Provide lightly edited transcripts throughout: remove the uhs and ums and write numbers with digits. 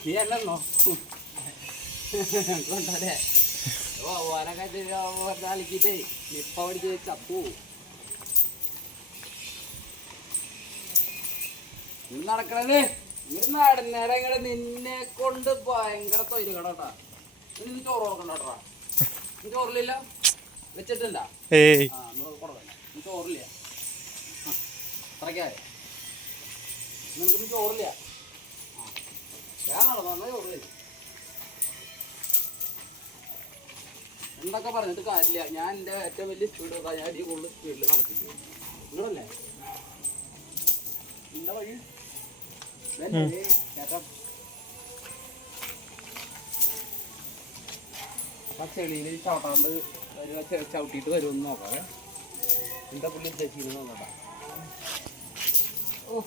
നീ അല്ലെന്നോ കൊണ്ടേ ഓനൊക്കെ കളിക്കിട്ടേ നിപ്പ പഠിച്ച് ചത്തു നടക്കണേ നടന്നേരങ്ങള് നിന്നെ കൊണ്ട് ഭയങ്കര തൊയില് കടോട്ടാ ഇനി ചോറ് നോക്കണ്ടോട്ടാ നീ ചോറിലില്ല വെച്ചിട്ടുണ്ടാ നീ ചോറില്ല അത്രക്കായ നിനക്കൊന്നും ചോറില്ല ഞാനാണോ നന്നായി ചോറ് എന്തൊക്കെ പറഞ്ഞിട്ട് കാര്യമില്ല ഞാൻ എൻ്റെ ഏറ്റവും വലിയ സ്പീഡ് നോക്കാം ഞാൻ ഈ കൂടുതൽ സ്പീഡിൽ നടത്തിക്കും നിങ്ങളല്ലേ എന്താ വഴി ചേട്ടൻ ആ ചെളിയിൽ ചവിട്ടാണ്ട് ചവിട്ടിയിട്ട് വരുമെന്ന് നോക്കാവേ എന്താ പുള്ളി ഉദ്ദേശിക്കുന്നത് നോക്കട്ടെ ഓ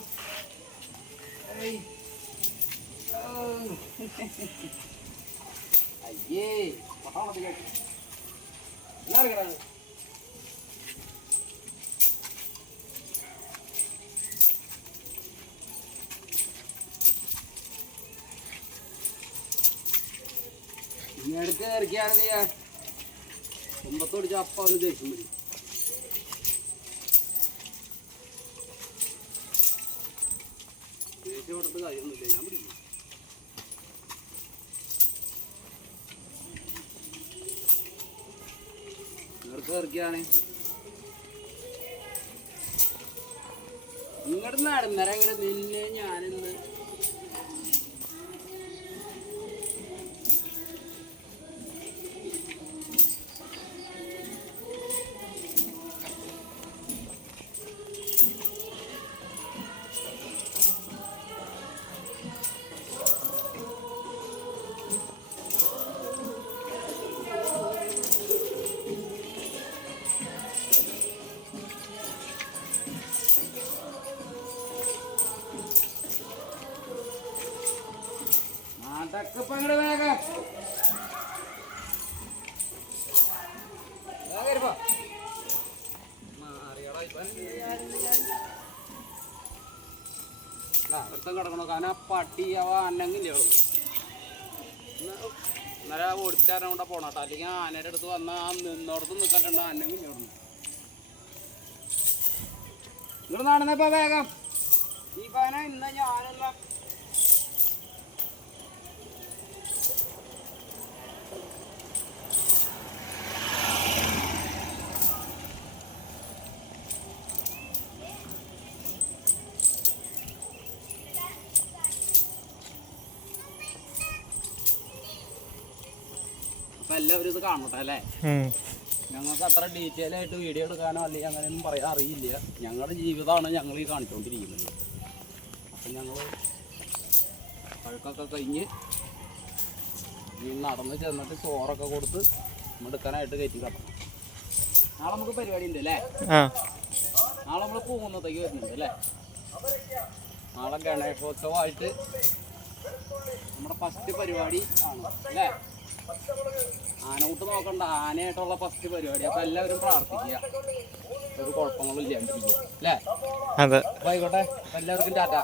അയ്യേ പട്ടാളത്തിൽ കേട്ടു എന്നാ അറിയണത് ഇടയ്ക്ക് ഇറക്കിയാണ് നീ കുമ്പത്തോടിച്ച് അപ്പ അവന് ദേഷ്യം വരും ദേഷ്യപ്പെട്ടത് കാര്യമൊന്നുമില്ല ഞാൻ പിടിക്കും ഇവർക്ക് ഇറക്കിയാണ് ഇങ്ങോട്ട് നടന്നേരം ഇങ്ങനെ നിന്നെ ഞാനിന്ന് പങ്ങടെ വേഗം ഒരുത്തം കിടക്കണോ കാരണം ആ പട്ടി അവ അന്നെങ്കിലേ ഇന്നലെ ഓടിച്ചാരം കൊണ്ടാ പോണോട്ടോ അല്ലെങ്കിൽ ആനയുടെ അടുത്ത് വന്ന ആ നിന്നോടത്ത് നിൽക്കണ്ട അന്നെങ്കിലേ നിങ്ങൾ നടന്നപ്പോ വേഗം ഈ പന ഇന്ന് ഞാനുള്ള അപ്പൊ എല്ലാവരും ഇത് കാണട്ടെ അല്ലേ ഞങ്ങൾക്ക് അത്ര ഡീറ്റെയിൽ ആയിട്ട് വീഡിയോ എടുക്കാനോ അല്ലെങ്കിൽ അങ്ങനെയൊന്നും പറയാൻ അറിയില്ല ഞങ്ങളുടെ ജീവിതമാണ് ഞങ്ങൾ ഈ കാണിച്ചുകൊണ്ടിരിക്കുന്നത് അപ്പം ഞങ്ങൾ പഴുക്കൊക്കെ കഴിഞ്ഞ് ഈ നടന്ന് ചെന്നിട്ട് ചോറൊക്കെ കൊടുത്ത് എടുക്കാനായിട്ട് കയറ്റി കിടക്കണം നാളെ നമുക്ക് പരിപാടി ഉണ്ട് അല്ലേ നാളെ നമ്മൾ പോകുന്നതേക്ക് വരുന്നുണ്ട് അല്ലേ നാളെ ഗണേശോത്സവമായിട്ട് നമ്മുടെ ഫസ്റ്റ് പരിപാടി ആണ് അല്ലേ ആനകൂട്ട് നോക്കണ്ട ആനയായിട്ടുള്ള ഫസ്റ്റ് പരിപാടി അപ്പൊ എല്ലാവരും പ്രാർത്ഥിക്കുക ഒരു കുഴപ്പങ്ങളും ഇല്ലാണ്ടിരിക്കുക അല്ലേ ആയിക്കോട്ടെ എല്ലാവർക്കും ടാറ്റ